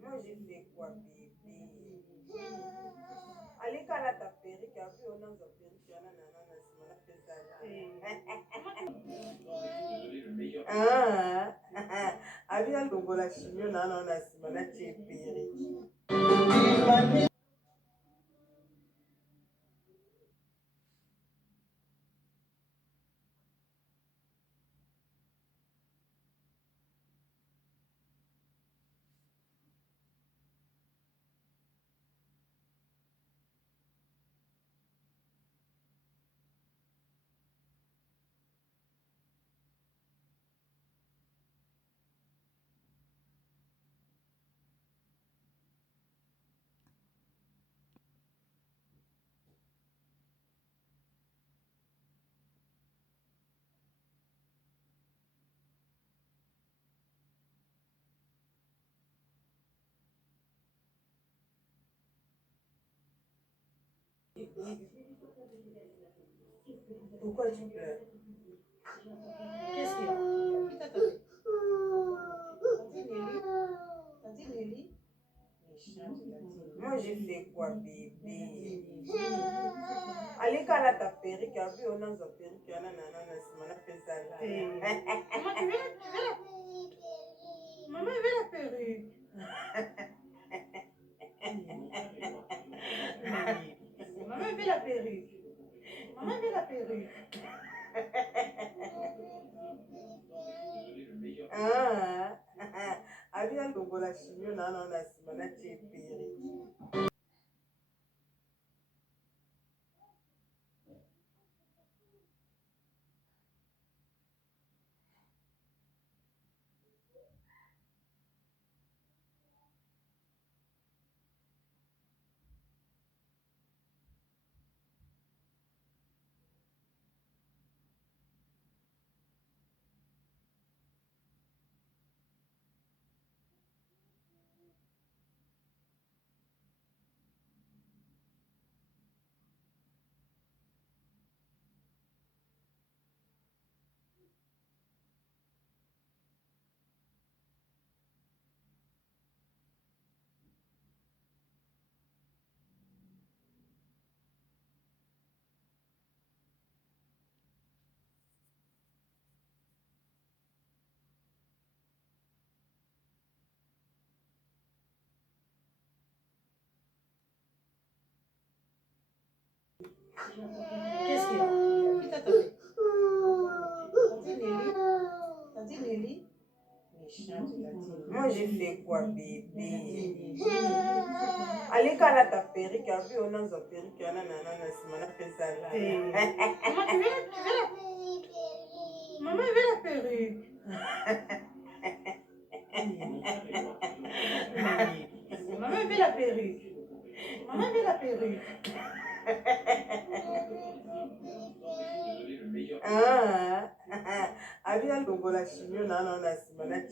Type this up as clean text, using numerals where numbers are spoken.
Moi, j'ai fait quoi, bébé? Allez, quand la ta perruque, a vu, on a une perruque, on a fait ça là. Ah, avec un logo la chimie, on a la perruque. Pourquoi tu pleures? Qu'est-ce qu'il y a? Qui t'a tapé? Tati Nelly? Moi, j'ai fait quoi, bébé? Allez, quand la ta perruque, a vu, on a une perruque, on a fait ça là. Maman, tu veux la perruque? Maman, tu veux la perruque? Maman, tu veux la perruque? Ah, avec un logo la chimie, on a la perruque. Qu'est-ce qu'il y a? Qui t'a tapé? Tati Nelly? Moi, j'ai fait quoi, bébé? Allez, quand la ta perruque, a vu, on a une perruque, on a fait ça là. Maman, tu veux la perruque? Maman, tu veux la perruque? Maman, tu veux la perruque? Ah, avec un logo la chimie, on a la perruque.